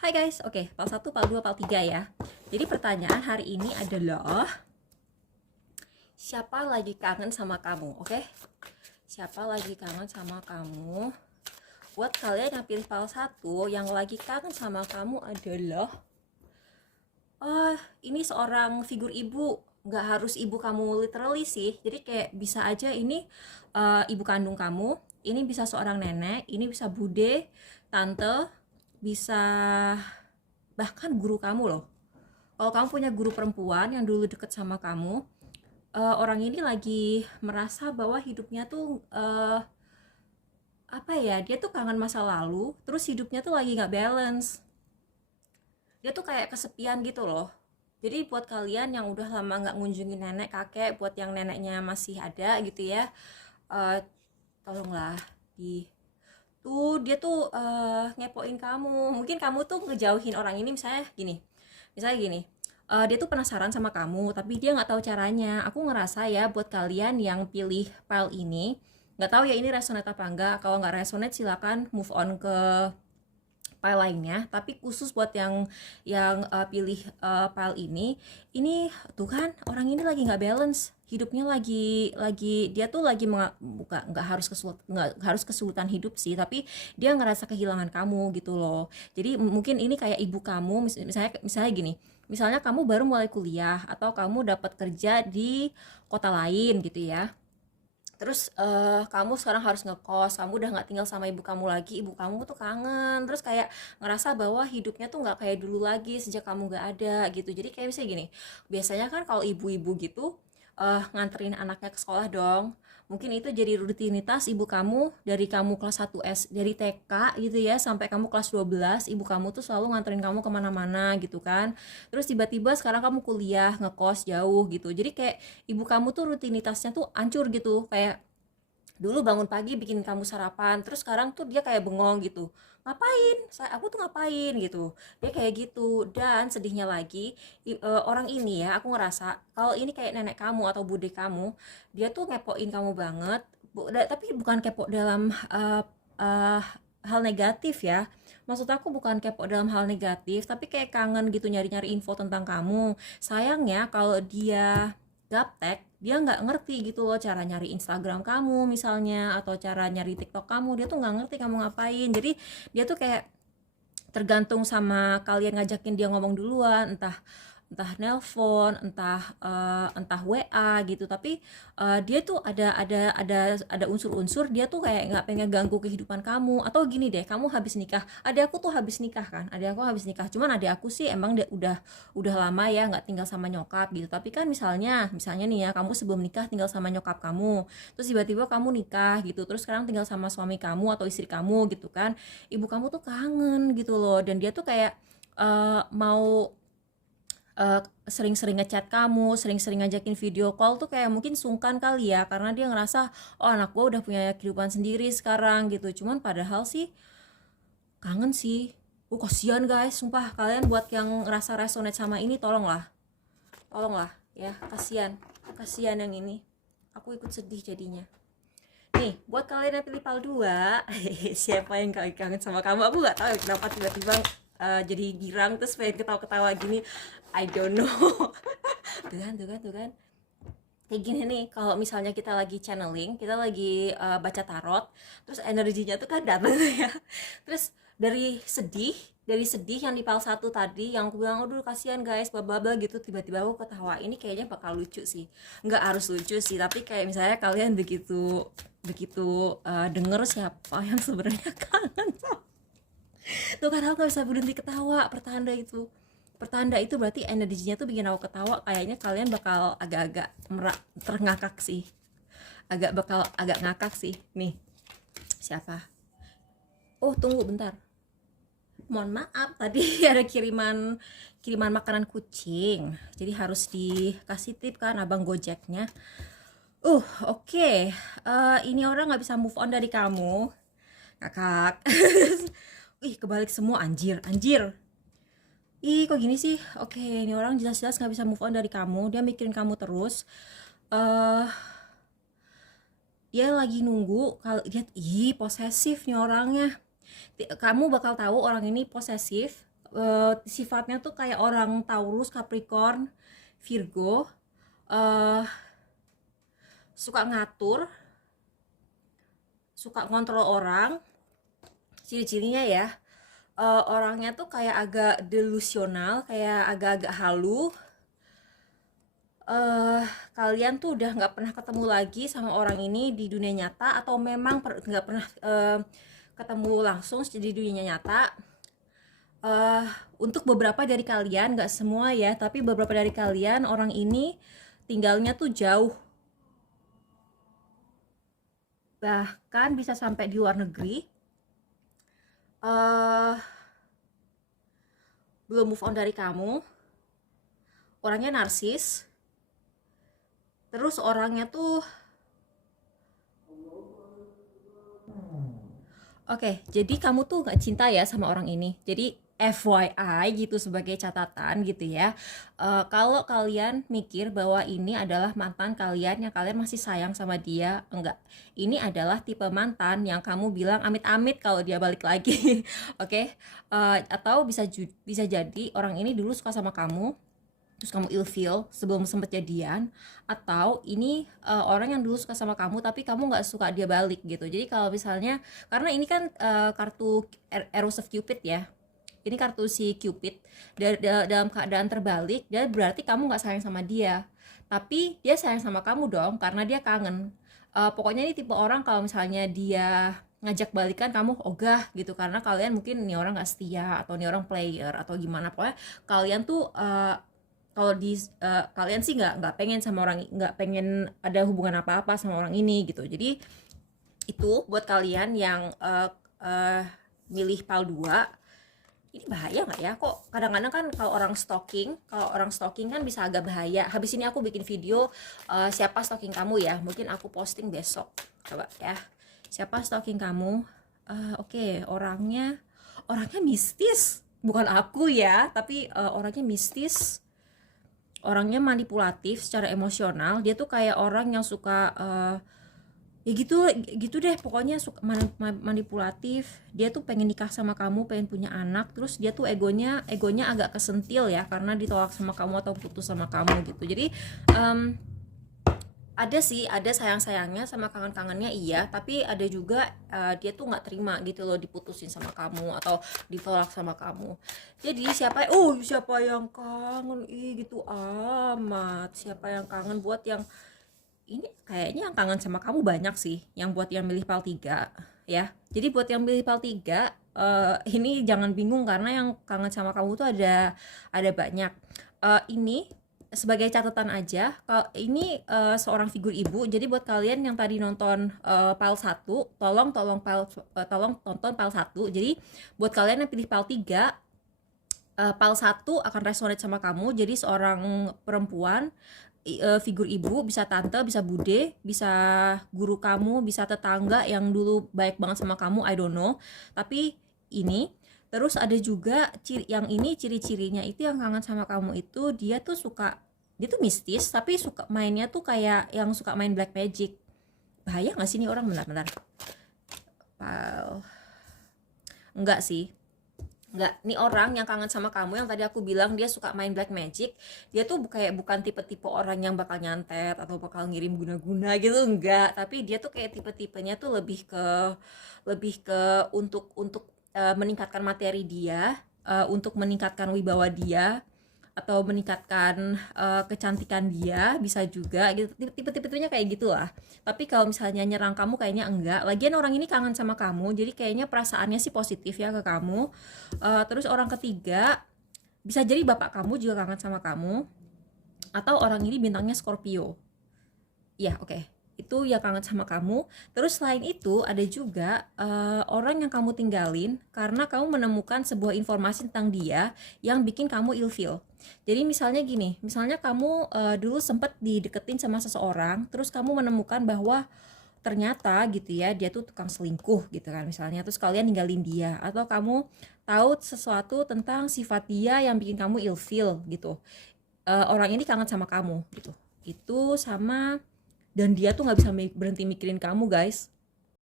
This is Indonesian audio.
Hai guys, oke, part 1, part 2, part 3 ya. Jadi pertanyaan hari ini adalah siapa lagi kangen sama kamu, oke? Siapa lagi kangen sama kamu? Buat kalian yang pilih part 1, yang lagi kangen sama kamu adalah ini seorang figur ibu. Nggak harus ibu kamu literally sih. Jadi kayak bisa aja ini ibu kandung kamu, ini bisa seorang nenek, ini bisa bude, tante, bisa bahkan guru kamu loh. Kalau kamu punya guru perempuan yang dulu deket sama kamu, orang ini lagi merasa bahwa hidupnya tuh apa ya, dia tuh kangen masa lalu, terus hidupnya tuh lagi nggak balance. Dia tuh kayak kesepian gitu loh. Jadi buat kalian yang udah lama nggak ngunjungin nenek kakek, buat yang neneknya masih ada gitu ya, eh, tolonglah di tuh dia tuh ngepoin kamu. Mungkin kamu tuh ngejauhin orang ini misalnya gini, dia tuh penasaran sama kamu tapi dia nggak tahu caranya. Aku ngerasa ya buat kalian yang pilih file ini, nggak tahu ya ini resonate apa enggak. Kalau nggak resonate silakan move on ke file lainnya, tapi khusus buat yang pilih file ini tuh kan orang ini lagi nggak balance hidupnya, lagi dia tuh lagi bukan nggak harus kesulitan hidup sih, tapi dia ngerasa kehilangan kamu gitu loh. Jadi mungkin ini kayak ibu kamu, misalnya gini, misalnya kamu baru mulai kuliah atau kamu dapat kerja di kota lain gitu ya. Terus kamu sekarang harus ngekos, kamu udah nggak tinggal sama ibu kamu lagi, ibu kamu tuh kangen, terus kayak ngerasa bahwa hidupnya tuh nggak kayak dulu lagi sejak kamu nggak ada gitu. Jadi kayak misalnya gini, biasanya kan kalau ibu-ibu gitu nganterin anaknya ke sekolah dong. Mungkin itu jadi rutinitas ibu kamu dari kamu kelas 1 dari TK gitu ya sampai kamu kelas 12, ibu kamu tuh selalu nganterin kamu kemana-mana gitu kan. Terus tiba-tiba sekarang kamu kuliah ngekos jauh gitu, jadi kayak ibu kamu tuh rutinitasnya tuh hancur gitu. Kayak dulu bangun pagi bikin kamu sarapan, terus sekarang tuh dia kayak bengong gitu, ngapain aku tuh ngapain gitu, dia kayak gitu. Dan sedihnya lagi, orang ini ya, aku ngerasa kalau ini kayak nenek kamu atau bude kamu, dia tuh ngepoin kamu banget. Tapi bukan kepo dalam uh, hal negatif ya. Maksud aku bukan kepo dalam hal negatif, tapi kayak kangen gitu nyari-nyari info tentang kamu. Sayangnya kalau dia gaptek, dia nggak ngerti gitu loh cara nyari Instagram kamu misalnya, atau cara nyari TikTok kamu, dia tuh nggak ngerti kamu ngapain. Jadi dia tuh kayak tergantung sama kalian ngajakin dia ngomong duluan, entah entah nelpon, entah WA gitu. Tapi dia tuh ada unsur-unsur dia tuh kayak nggak pengen ganggu kehidupan kamu. Atau gini deh, kamu habis nikah, adik aku tuh habis nikah kan, adik aku habis nikah. Cuman adik aku sih emang dia udah lama ya nggak tinggal sama nyokap gitu. Tapi kan misalnya nih ya, kamu sebelum nikah tinggal sama nyokap kamu, terus tiba-tiba kamu nikah gitu, terus sekarang tinggal sama suami kamu atau istri kamu gitu kan, ibu kamu tuh kangen gitu loh. Dan dia tuh kayak mau sering-sering ngechat kamu, sering-sering ngajakin video call tuh kayak mungkin sungkan kali ya, karena dia ngerasa oh anak gue udah punya kehidupan sendiri sekarang gitu. Cuman padahal sih kangen sih. Kasihan guys, sumpah kalian buat yang ngerasa resonate sama ini, tolonglah ya, kasihan, kasihan yang ini. Aku ikut sedih jadinya. Nih, buat kalian yang pilih PAL 2, siapa yang kangen sama kamu? Aku nggak tahu kenapa tiba-tiba jadi girang terus pengen ketawa-ketawa gini. I don't know. tuh kan. Kayak gini nih, kalau misalnya kita lagi channeling, kita lagi baca tarot, terus energinya tuh kan datang ya. Terus dari sedih yang di PAL 1 tadi, yang aku bilang aduh kasihan guys, bla bla bla gitu, tiba-tiba aku ketawa. Ini kayaknya bakal lucu sih. Nggak harus lucu sih, tapi kayak misalnya kalian begitu begitu denger siapa yang sebenarnya kangen. Tuh kan aku gak bisa berhenti ketawa. Pertanda itu berarti energinya tuh bikin aku ketawa. Kayaknya kalian bakal agak-agak terngakak sih, agak ngakak sih. Nih, siapa? Oh tunggu bentar, mohon maaf tadi ada kiriman makanan kucing, jadi harus dikasih tip kan abang gojeknya. Oke. Ini orang nggak bisa move on dari kamu, kakak. Ih, kebalik semua, anjir, anjir. Ih, kok gini sih? Oke, ini orang jelas-jelas nggak bisa move on dari kamu. Dia mikirin kamu terus. eh Dia lagi nunggu kalau dia, posesif nih orangnya. Kamu bakal tahu orang ini posesif sifatnya tuh kayak orang Taurus, Capricorn, Virgo, eh suka ngatur, suka kontrol orang. Ciri-cirinya ya, orangnya tuh kayak agak delusional, kayak agak-agak halu. eh Kalian tuh udah nggak pernah ketemu lagi sama orang ini di dunia nyata, atau memang nggak pernah ketemu langsung di dunia nyata. eh untuk beberapa dari kalian, nggak semua ya, tapi beberapa dari kalian orang ini tinggalnya tuh jauh, bahkan bisa sampai di luar negeri. eh Belum move on dari kamu. Orangnya narsis, terus orangnya tuh oke, jadi kamu tuh gak cinta ya sama orang ini. Jadi FYI gitu, sebagai catatan gitu ya. Kalau kalian mikir bahwa ini adalah mantan kalian yang kalian masih sayang sama dia, enggak. Ini adalah tipe mantan yang kamu bilang amit-amit kalau dia balik lagi. Oke. Atau bisa jadi orang ini dulu suka sama kamu, terus kamu ilfeel sebelum sempet jadian. Atau ini orang yang dulu suka sama kamu tapi kamu nggak suka dia balik gitu. Jadi kalau misalnya, karena ini kan kartu Arrows of Cupid ya, ini kartu si Cupid dalam keadaan terbalik, dan berarti kamu nggak sayang sama dia, tapi dia sayang sama kamu dong karena dia kangen. Pokoknya ini tipe orang kalau misalnya dia ngajak balikan kamu ogah gitu, karena kalian mungkin ini orang nggak setia, atau ini orang player, atau gimana. Pokoknya kalian tuh kalau di kalian sih nggak pengen sama orang, nggak pengen ada hubungan apa-apa sama orang ini gitu. Jadi itu buat kalian yang milih PAL 2. Ini bahaya nggak ya? Kok kadang-kadang kan kalau orang stalking kan bisa agak bahaya. Habis ini aku bikin video siapa stalking kamu ya, mungkin aku posting besok, coba ya, siapa stalking kamu. Oke, orangnya mistis, bukan aku ya, tapi orangnya mistis, orangnya manipulatif secara emosional. Dia tuh kayak orang yang suka ya gitu gitu deh, pokoknya suka manipulatif. Dia tuh pengen nikah sama kamu, pengen punya anak, terus dia tuh egonya agak kesentil ya, karena ditolak sama kamu atau putus sama kamu gitu. Jadi ada sayang-sayangnya sama kangen-kangennya, iya, tapi ada juga dia tuh nggak terima gitu loh diputusin sama kamu atau ditolak sama kamu. Jadi siapa yang kangen, gitu amat. Siapa yang kangen? Buat yang ini kayaknya yang kangen sama kamu banyak sih, yang buat yang milih PAL 3 ya. Jadi buat yang milih PAL 3, ini jangan bingung karena yang kangen sama kamu tuh ada banyak. Ini sebagai catatan aja, kalau ini seorang figur ibu. Jadi buat kalian yang tadi nonton PAL 1, tolong tonton PAL 1. Jadi buat kalian yang pilih PAL 3, PAL 1 akan resonate sama kamu. Jadi seorang perempuan, figur ibu, bisa tante, bisa bude, bisa guru kamu, bisa tetangga yang dulu baik banget sama kamu, I don't know. Tapi ini terus ada juga yang ini ciri-cirinya itu, yang kangen sama kamu itu dia tuh mistis, tapi suka mainnya tuh kayak yang suka main black magic. Bahaya nggak sih ini orang? Bentar. Enggak sih, enggak. Nih orang yang kangen sama kamu, yang tadi aku bilang dia suka main black magic, dia tuh kayak bukan tipe-tipe orang yang bakal nyantet atau bakal ngirim guna-guna gitu, enggak. Tapi dia tuh kayak tipe-tipenya tuh lebih ke untuk meningkatkan materi dia, untuk meningkatkan wibawa dia, atau meningkatkan kecantikan dia, bisa juga gitu. Tipe-tipenya kayak gitulah. Tapi kalau misalnya nyerang kamu kayaknya enggak. Lagian orang ini kangen sama kamu, jadi kayaknya perasaannya sih positif ya ke kamu. Terus orang ketiga, bisa jadi bapak kamu juga kangen sama kamu, atau orang ini bintangnya Scorpio. Ya, oke. Itu ya kangen sama kamu. Terus selain itu ada juga orang yang kamu tinggalin karena kamu menemukan sebuah informasi tentang dia yang bikin kamu ilfeel. Jadi misalnya gini, misalnya kamu dulu sempet dideketin sama seseorang, terus kamu menemukan bahwa ternyata gitu ya dia tuh tukang selingkuh gitu kan misalnya, terus kalian ninggalin dia. Atau kamu tahu sesuatu tentang sifat dia yang bikin kamu ilfeel gitu. Orang ini kangen sama kamu gitu. Itu sama. Dan dia tuh nggak bisa berhenti mikirin kamu guys.